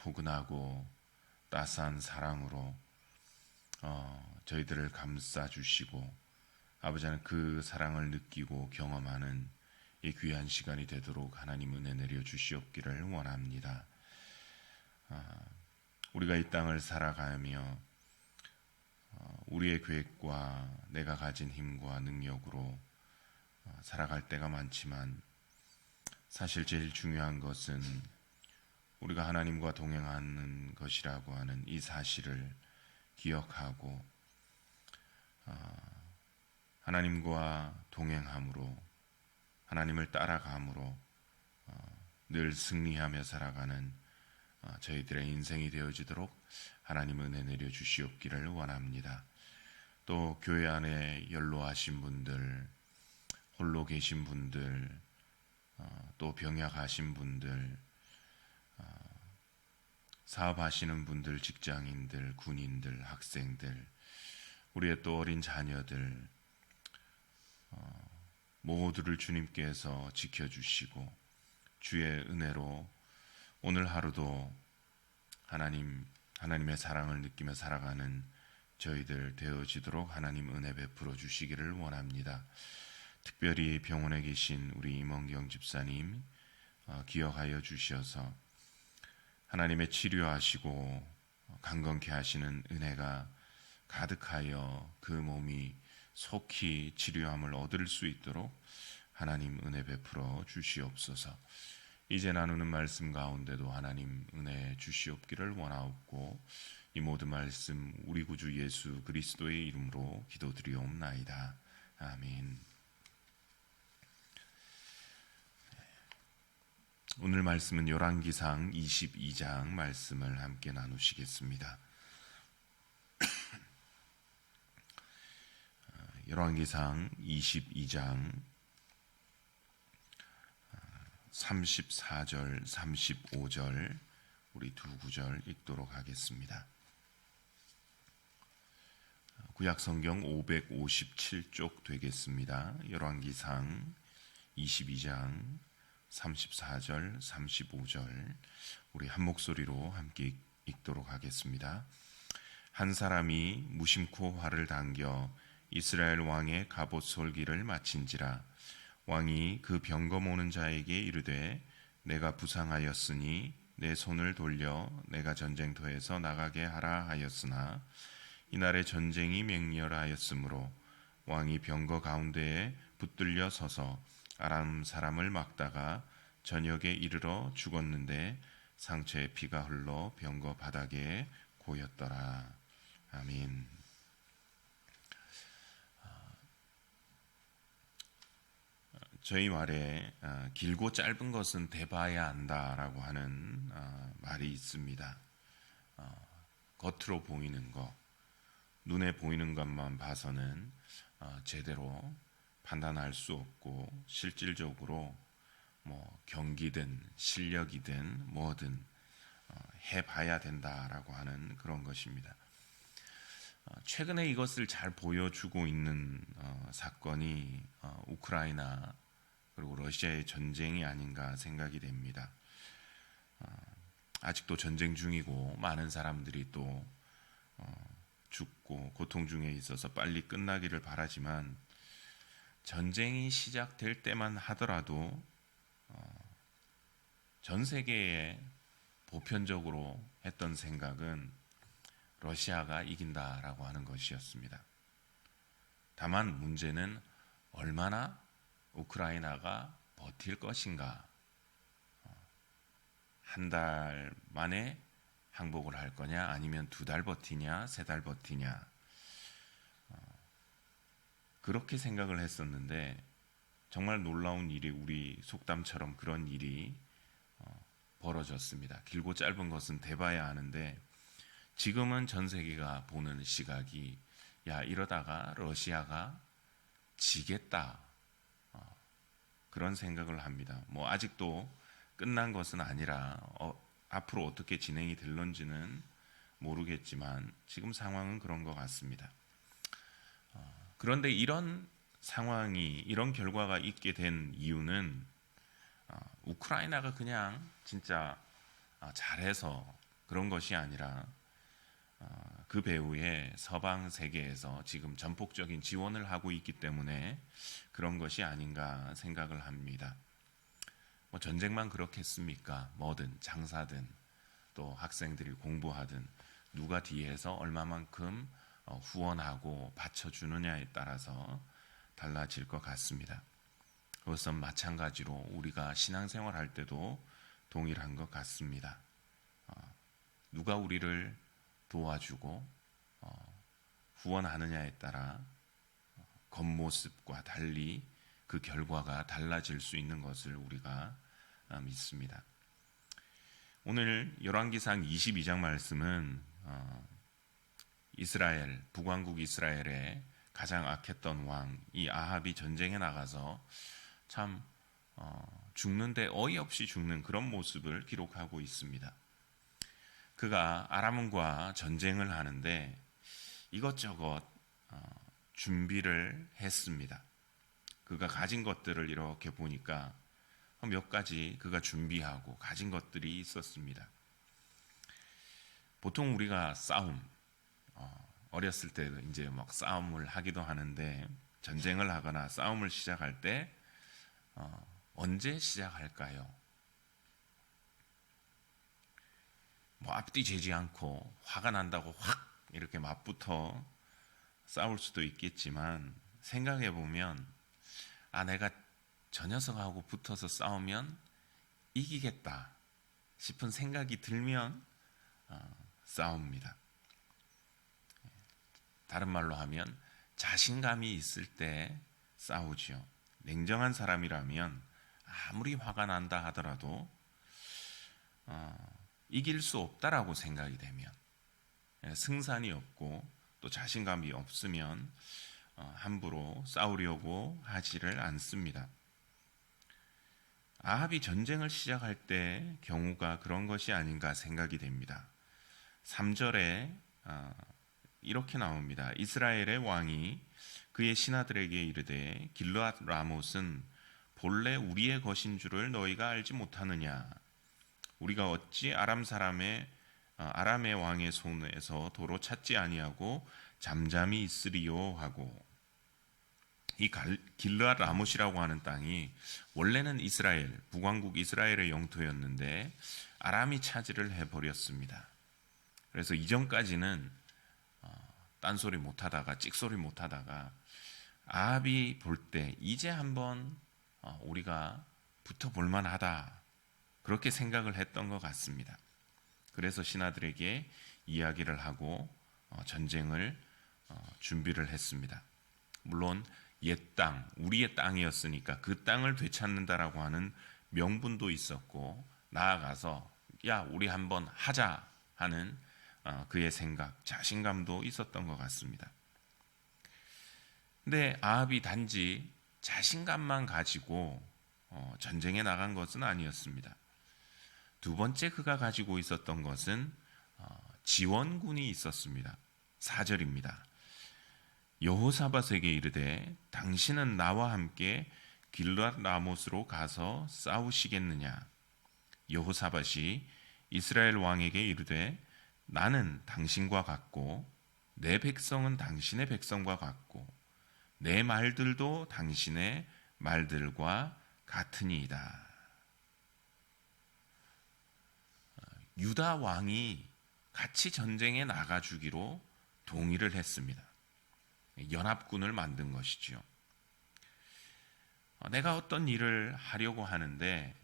포근하고 따스한 사랑으로 저희들을 감싸 주시고, 아버지 하나님, 그 사랑을 느끼고 경험하는 이 귀한 시간이 되도록 하나님 은혜 내려 주시옵기를 원합니다. 우리가 이 땅을 살아가며 우리의 계획과 내가 가진 힘과 능력으로 살아갈 때가 많지만, 사실 제일 중요한 것은 우리가 하나님과 동행하는 것이라고 하는 이 사실을 기억하고 하나님과 동행함으로, 하나님을 따라감으로 늘 승리하며 살아가는 저희들의 인생이 되어지도록 하나님 은혜 내려 주시옵기를 원합니다. 또 교회 안에 연로하신 분들, 홀로 계신 분들, 또 병약하신 분들, 사업하시는 분들, 직장인들, 군인들, 학생들, 우리의 또 어린 자녀들, 모두를 주님께서 지켜주시고 주의 은혜로 오늘 하루도 하나님의 사랑을 느끼며 살아가는 저희들 되어지도록 하나님 은혜 베풀어 주시기를 원합니다. 특별히 병원에 계신 우리 임원경 집사님 기억하여 주셔서 하나님의 치료하시고 강건케 하시는 은혜가 가득하여 그 몸이 속히 치료함을 얻을 수 있도록 하나님 은혜 베풀어 주시옵소서. 이제 나누는 말씀 가운데도 하나님 은혜 주시옵기를 원하옵고, 이 모든 말씀 우리 구주 예수 그리스도의 이름으로 기도드리옵나이다. 아멘. 오늘 말씀은 열왕기상 22장 말씀을 함께 나누시겠습니다. 열왕기상 22장 34절, 35절 우리 두 구절 읽도록 하겠습니다. 구약성경 557쪽 되겠습니다. 열왕기상 22장 34절, 35절 우리 한 목소리로 함께 읽도록 하겠습니다. 한 사람이 무심코 활을 당겨 이스라엘 왕의 갑옷 솔기를 마친지라. 왕이 그 병거 모는 자에게 이르되 내가 부상하였으니 내 손을 돌려 내가 전쟁터에서 나가게 하라 하였으나 이날에 전쟁이 맹렬하였으므로 왕이 병거 가운데에 붙들려 서서 아람 사람을 막다가 저녁에 이르러 죽었는데 상처에 피가 흘러 병거 바닥에 고였더라. 아멘. 저희 말에 길고 짧은 것은 대봐야 한다라고 하는 말이 있습니다. 겉으로 보이는 것, 눈에 보이는 것만 봐서는 제대로 판단할 수 없고, 실질적으로 경기든 실력이든 뭐든 해봐야 된다라고 하는 그런 것입니다. 최근에 이것을 잘 보여주고 있는 사건이 우크라이나 그리고 러시아의 전쟁이 아닌가 생각이 됩니다. 아직도 전쟁 중이고 많은 사람들이 또 죽고 고통 중에 있어서 빨리 끝나기를 바라지만, 전쟁이 시작될 때만 하더라도 전 세계에 보편적으로 했던 생각은 러시아가 이긴다라고 하는 것이었습니다. 다만 문제는 얼마나 우크라이나가 버틸 것인가. 한 달 만에 항복을 할 거냐, 아니면 2달 버티냐, 3달 버티냐, 그렇게 생각을 했었는데, 정말 놀라운 일이, 우리 속담처럼 그런 일이 벌어졌습니다. 길고 짧은 것은 대봐야 하는데, 지금은 전 세계가 보는 시각이, 야, 이러다가 러시아가 지겠다, 그런 생각을 합니다. 아직도 끝난 것은 아니라 앞으로 어떻게 진행이 될런지는 모르겠지만 지금 상황은 그런 것 같습니다. 그런데 이런 상황이, 이런 결과가 있게 된 이유는 우크라이나가 그냥 진짜 잘해서 그런 것이 아니라 그 배후에 서방 세계에서 지금 전폭적인 지원을 하고 있기 때문에 그런 것이 아닌가 생각을 합니다. 뭐 전쟁만 그렇겠습니까? 뭐든 장사든 또 학생들이 공부하든 누가 뒤에서 얼마만큼 후원하고 받쳐주느냐에 따라서 달라질 것 같습니다. 그것은 마찬가지로 우리가 신앙생활 할 때도 동일한 것 같습니다. 누가 우리를 도와주고 후원하느냐에 따라 겉모습과 달리 그 결과가 달라질 수 있는 것을 우리가 믿습니다. 오늘 열왕기상 22장 말씀은 이스라엘, 북왕국 이스라엘의 가장 악했던 왕 이 아합이 전쟁에 나가서 참 죽는데 어이없이 죽는 그런 모습을 기록하고 있습니다. 그가 아람과 전쟁을 하는데 이것저것 준비를 했습니다. 그가 가진 것들을 이렇게 보니까 몇 가지 그가 준비하고 가진 것들이 있었습니다. 보통 우리가 싸움, 어렸을 때 이제 막 싸움을 하기도 하는데 전쟁을 하거나 싸움을 시작할 때 언제 시작할까요? 뭐 앞뒤 재지 않고 화가 난다고 확 이렇게 맞붙어 싸울 수도 있겠지만 생각해 보면 내가 저 녀석하고 붙어서 싸우면 이기겠다 싶은 생각이 들면 싸웁니다. 다른 말로 하면 자신감이 있을 때 싸우지요. 냉정한 사람이라면 아무리 화가 난다 하더라도 이길 수 없다라고 생각이 되면 승산이 없고 또 자신감이 없으면 함부로 싸우려고 하지를 않습니다. 아합이 전쟁을 시작할 때 경우가 그런 것이 아닌가 생각이 됩니다. 3절에 이렇게 나옵니다. 이스라엘의 왕이 그의 신하들에게 이르되 길르앗 라못은 본래 우리의 것인 줄을 너희가 알지 못하느냐? 우리가 어찌 아람의 왕의 손에서 도로 찾지 아니하고 잠잠히 있으리요 하고, 이 길르앗 라못이라고 하는 땅이 원래는 이스라엘, 북왕국 이스라엘의 영토였는데 아람이 차지를 해버렸습니다. 그래서 이전까지는 딴소리 못하다가 찍소리 못하다가 아합이 볼 때 이제 한번 우리가 붙어볼 만하다 그렇게 생각을 했던 것 같습니다. 그래서 신하들에게 이야기를 하고 전쟁을 준비를 했습니다. 물론 옛 땅, 우리의 땅이었으니까 그 땅을 되찾는다라고 하는 명분도 있었고 나아가서 야 우리 한번 하자 하는 그의 생각, 자신감도 있었던 것 같습니다. 근데 아합이 단지 자신감만 가지고 전쟁에 나간 것은 아니었습니다. 두 번째 그가 가지고 있었던 것은 지원군이 있었습니다. 4절입니다. 여호사밧에게 이르되 당신은 나와 함께 길르앗 라못으로 가서 싸우시겠느냐? 여호사밧이 이스라엘 왕에게 이르되 나는 당신과 같고 내 백성은 당신의 백성과 같고 내 말들도 당신의 말들과 같으니이다. 유다 왕이 같이 전쟁에 나가주기로 동의를 했습니다. 연합군을 만든 것이지요. 내가 어떤 일을 하려고 하는데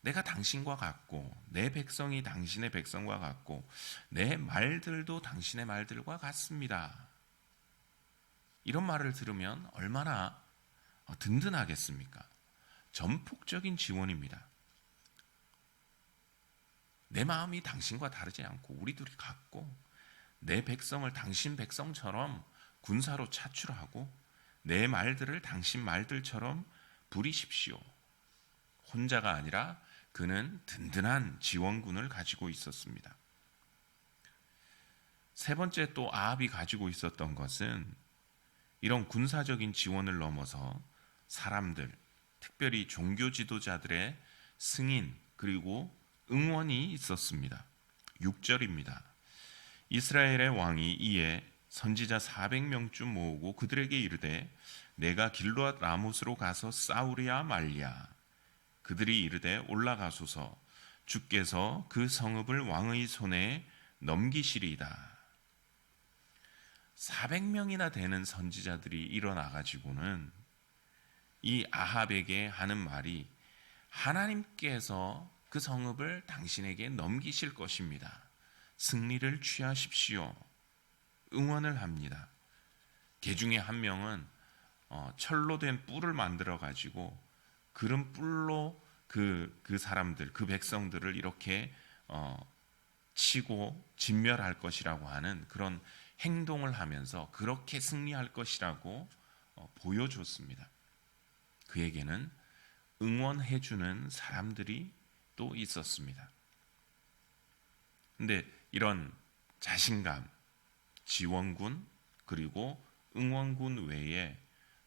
내가 당신과 같고 내 백성이 당신의 백성과 같고 내 말들도 당신의 말들과 같습니다. 이런 말을 들으면 얼마나 든든하겠습니까? 전폭적인 지원입니다. 내 마음이 당신과 다르지 않고 우리 둘이 같고 내 백성을 당신 백성처럼 군사로 차출하고 내 말들을 당신 말들처럼 부리십시오. 혼자가 아니라 그는 든든한 지원군을 가지고 있었습니다. 세 번째 또 아합이 가지고 있었던 것은 이런 군사적인 지원을 넘어서 사람들, 특별히 종교 지도자들의 승인 그리고 응원이 있었습니다. 6절입니다. 이스라엘의 왕이 이에 선지자 400명쯤 모으고 그들에게 이르되 내가 길르앗 라못으로 가서 싸우랴 말랴. 그들이 이르되 올라가소서. 주께서 그 성읍을 왕의 손에 넘기시리이다. 400명이나 되는 선지자들이 일어나가지고는 이 아합에게 하는 말이 하나님께서 그 성읍을 당신에게 넘기실 것입니다. 승리를 취하십시오. 응원을 합니다. 그 중에 한 명은 철로 된 뿔을 만들어 가지고 그런 뿔로 그 사람들, 그 백성들을 이렇게 치고 진멸할 것이라고 하는 그런 행동을 하면서 그렇게 승리할 것이라고 보여줬습니다. 그에게는 응원해주는 사람들이 또 있었습니다. 근데 이런 자신감, 지원군 그리고 응원군 외에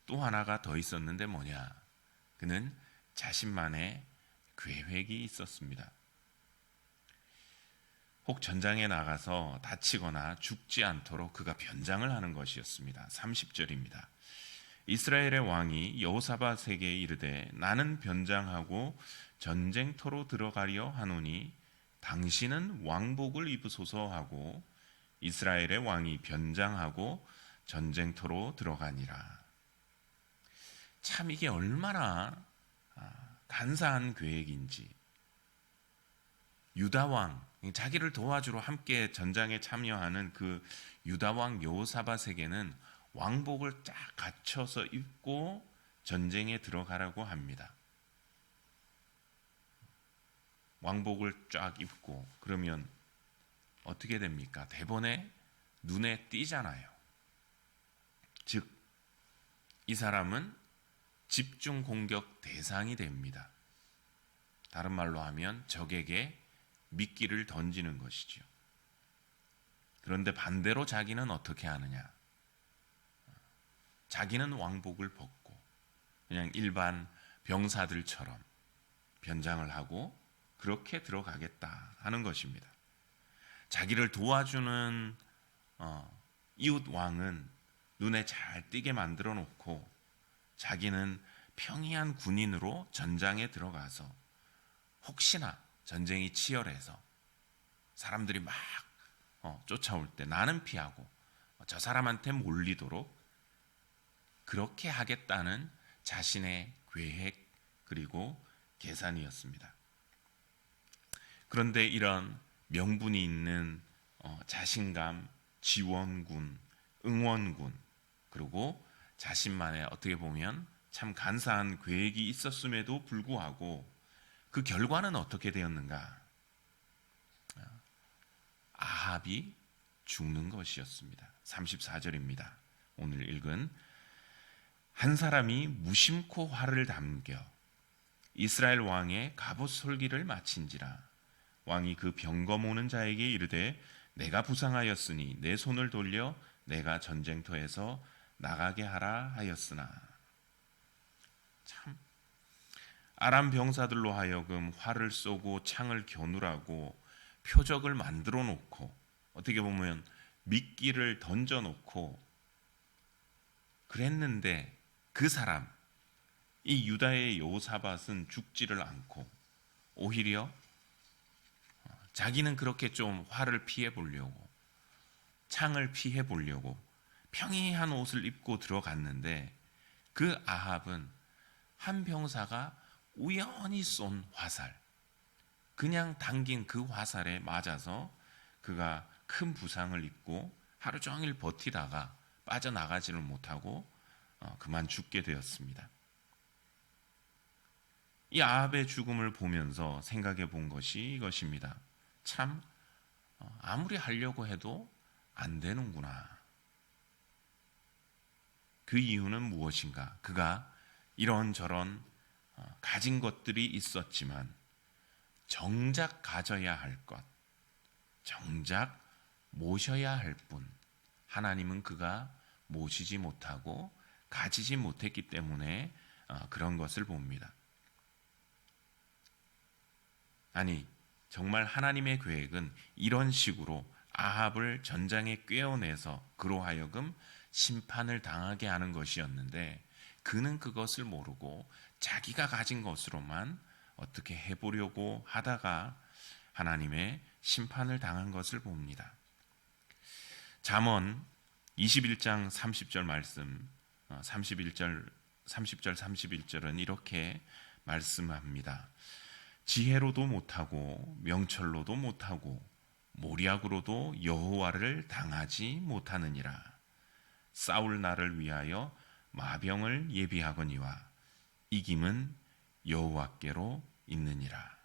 또 하나가 더 있었는데 뭐냐? 그는 자신만의 계획이 있었습니다. 혹 전장에 나가서 다치거나 죽지 않도록 그가 변장을 하는 것이었습니다. 30절입니다. 이스라엘의 왕이 여호사밧에게 이르되 나는 변장하고 전쟁터로 들어가려 하노니 당신은 왕복을 입으소서 하고 이스라엘의 왕이 변장하고 전쟁터로 들어가니라. 참 이게 얼마나 간사한 계획인지. 유다왕, 자기를 도와주러 함께 전장에 참여하는 그 유다왕 여호사밧에게는 왕복을 쫙 갖춰서 입고 전쟁에 들어가라고 합니다. 왕복을 쫙 입고 그러면 어떻게 됩니까? 대번에 눈에 띄잖아요. 즉, 이 사람은 집중 공격 대상이 됩니다. 다른 말로 하면 적에게 미끼를 던지는 것이죠. 그런데 반대로 자기는 어떻게 하느냐? 자기는 왕복을 벗고 그냥 일반 병사들처럼 변장을 하고 그렇게 들어가겠다 하는 것입니다. 자기를 도와주는 이웃 왕은 눈에 잘 띄게 만들어 놓고 자기는 평이한 군인으로 전장에 들어가서 혹시나 전쟁이 치열해서 사람들이 막 쫓아올 때 나는 피하고 저 사람한테 몰리도록 그렇게 하겠다는 자신의 계획 그리고 계산이었습니다. 그런데 이런 명분이 있는 자신감, 지원군, 응원군 그리고 자신만의 어떻게 보면 참 간사한 계획이 있었음에도 불구하고 그 결과는 어떻게 되었는가? 아합이 죽는 것이었습니다. 34절입니다. 오늘 읽은 한 사람이 무심코 화를 담겨 이스라엘 왕의 갑옷 솔기를 마친지라. 왕이 그 병거 모는 자에게 이르되 내가 부상하였으니 내 손을 돌려 내가 전쟁터에서 나가게 하라 하였으나. 참 아람 병사들로 하여금 활을 쏘고 창을 겨누라고 표적을 만들어 놓고 어떻게 보면 미끼를 던져 놓고 그랬는데 그 사람 이 유다의 여호사밧은 죽지를 않고 오히려 자기는 그렇게 좀 화를 피해 보려고 창을 피해 보려고 평이한 옷을 입고 들어갔는데 그 아합은 한 병사가 우연히 쏜 화살, 그냥 당긴 그 화살에 맞아서 그가 큰 부상을 입고 하루 종일 버티다가 빠져나가지를 못하고 그만 죽게 되었습니다. 이 아합의 죽음을 보면서 생각해 본 것이 이것입니다. 참 아무리 하려고 해도 안 되는구나. 그 이유는 무엇인가? 그가 이런저런 가진 것들이 있었지만 정작 가져야 할 것, 정작 모셔야 할 분, 하나님은 그가 모시지 못하고 가지지 못했기 때문에 그런 것을 봅니다. 아니, 정말 하나님의 계획은 이런 식으로 아합을 전장에 꿰어내서 그로 하여금 심판을 당하게 하는 것이었는데, 그는 그것을 모르고 자기가 가진 것으로만 어떻게 해보려고 하다가 하나님의 심판을 당한 것을 봅니다. 잠언 21장 30절 말씀, 30절 31절은 이렇게 말씀합니다. 지혜로도 못하고 명철로도 못하고 모략으로도 여호와를 당하지 못하느니라. 싸울 날을 위하여 마병을 예비하거니와 이김은 여호와께로 있느니라.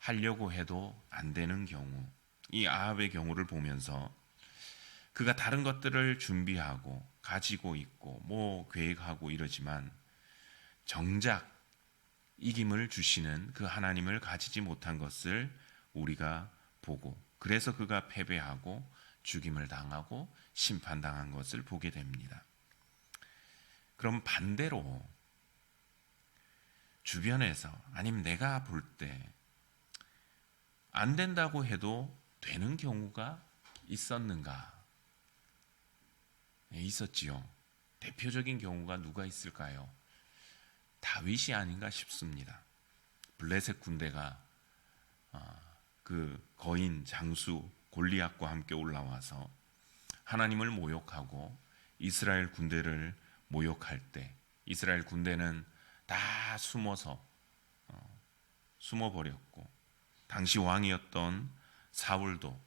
하려고 해도 안 되는 경우, 이 아합의 경우를 보면서 그가 다른 것들을 준비하고 가지고 있고 계획하고 이러지만 정작 이김을 주시는 그 하나님을 가지지 못한 것을 우리가 보고, 그래서 그가 패배하고 죽임을 당하고 심판당한 것을 보게 됩니다. 그럼 반대로 주변에서, 아니면 내가 볼 때 안 된다고 해도 되는 경우가 있었는가? 있었지요. 대표적인 경우가 누가 있을까요? 다윗이 아닌가 싶습니다. 블레셋 군대가 그 거인 장수 골리앗과 함께 올라와서 하나님을 모욕하고 이스라엘 군대를 모욕할 때, 이스라엘 군대는 다 숨어버렸고, 당시 왕이었던 사울도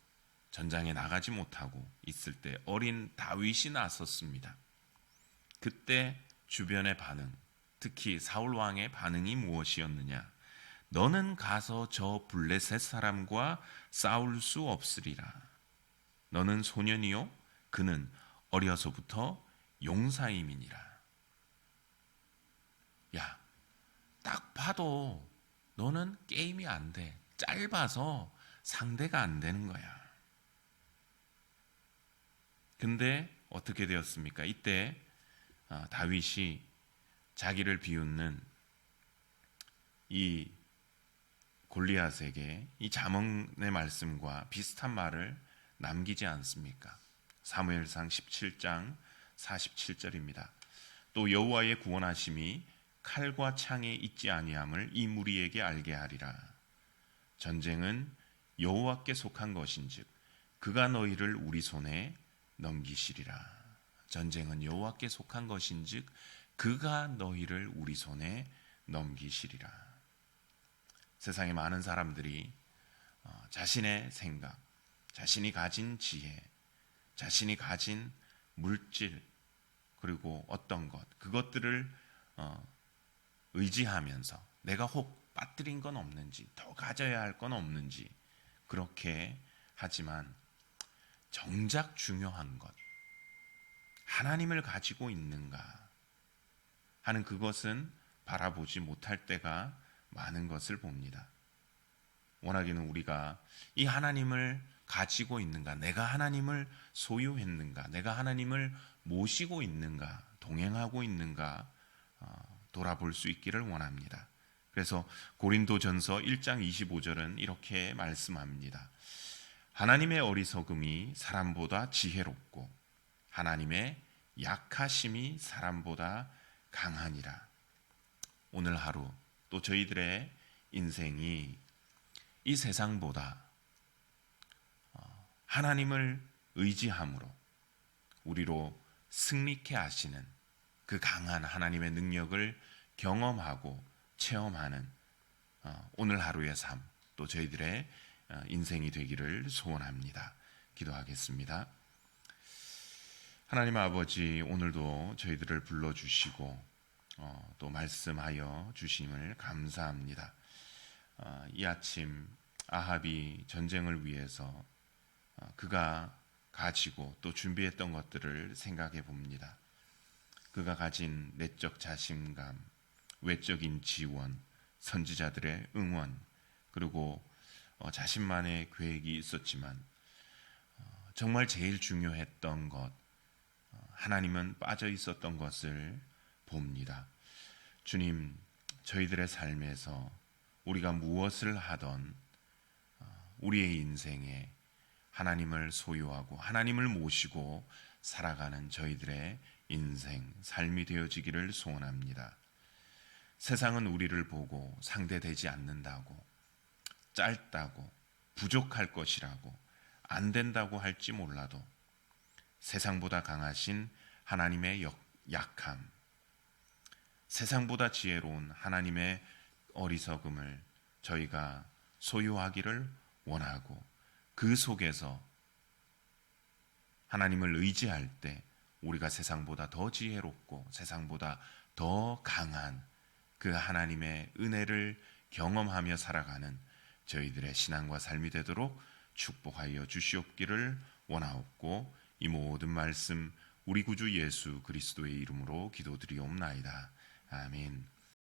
전장에 나가지 못하고 있을 때 어린 다윗이 나섰습니다. 그때 주변의 반응, 특히 사울 왕의 반응이 무엇이었느냐? 너는 가서 저 블레셋 사람과 싸울 수 없으리라. 너는 소년이요 그는 어려서부터 용사임이니라. 야, 딱 봐도 너는 게임이 안 돼. 짧아서 상대가 안 되는 거야. 근데 어떻게 되었습니까? 이때 다윗이 자기를 비웃는 이 골리앗에게 이 잠언의 말씀과 비슷한 말을 남기지 않습니까? 사무엘상 17장 47절입니다. 또 여호와의 구원하심이 칼과 창에 있지 아니함을 이 무리에게 알게 하리라. 전쟁은 여호와께 속한 것인즉 그가 너희를 우리 손에 넘기시리라. 전쟁은 여호와께 속한 것인즉 그가 너희를 우리 손에 넘기시리라. 세상에 많은 사람들이 자신의 생각, 자신이 가진 지혜, 자신이 가진 물질, 그리고 어떤 것, 그것들을 의지하면서 내가 혹 빠뜨린 건 없는지, 더 가져야 할 건 없는지 그렇게 하지만, 정작 중요한 것, 하나님을 가지고 있는가 하는 그것은 바라보지 못할 때가 많은 것을 봅니다. 워낙에는 우리가 이 하나님을 가지고 있는가, 내가 하나님을 소유했는가, 내가 하나님을 모시고 있는가, 동행하고 있는가 돌아볼 수 있기를 원합니다. 그래서 고린도전서 1장 25절은 이렇게 말씀합니다. 하나님의 어리석음이 사람보다 지혜롭고 하나님의 약하심이 사람보다 강하니라. 오늘 하루 또 저희들의 인생이 이 세상보다 하나님을 의지함으로 우리로 승리케 하시는 그 강한 하나님의 능력을 경험하고 체험하는 오늘 하루의 삶, 또 저희들의 인생이 되기를 소원합니다. 기도하겠습니다. 하나님 아버지, 오늘도 저희들을 불러주시고 또 말씀하여 주심을 감사합니다. 이 아침 아합이 전쟁을 위해서 그가 가지고 또 준비했던 것들을 생각해 봅니다. 그가 가진 내적 자신감, 외적인 지원, 선지자들의 응원, 그리고 자신만의 계획이 있었지만 정말 제일 중요했던 것, 하나님은 빠져 있었던 것을 봅니다. 주님, 저희들의 삶에서 우리가 무엇을 하던 우리의 인생에 하나님을 소유하고 하나님을 모시고 살아가는 저희들의 인생, 삶이 되어지기를 소원합니다. 세상은 우리를 보고 상대되지 않는다고, 짧다고, 부족할 것이라고, 안 된다고 할지 몰라도 세상보다 강하신 하나님의 약함, 세상보다 지혜로운 하나님의 어리석음을 저희가 소유하기를 원하고, 그 속에서 하나님을 의지할 때 우리가 세상보다 더 지혜롭고 세상보다 더 강한 그 하나님의 은혜를 경험하며 살아가는 저희들의 신앙과 삶이 되도록 축복하여 주시옵기를 원하옵고, 이 모든 말씀 우리 구주 예수 그리스도의 이름으로 기도드리옵나이다. 아멘.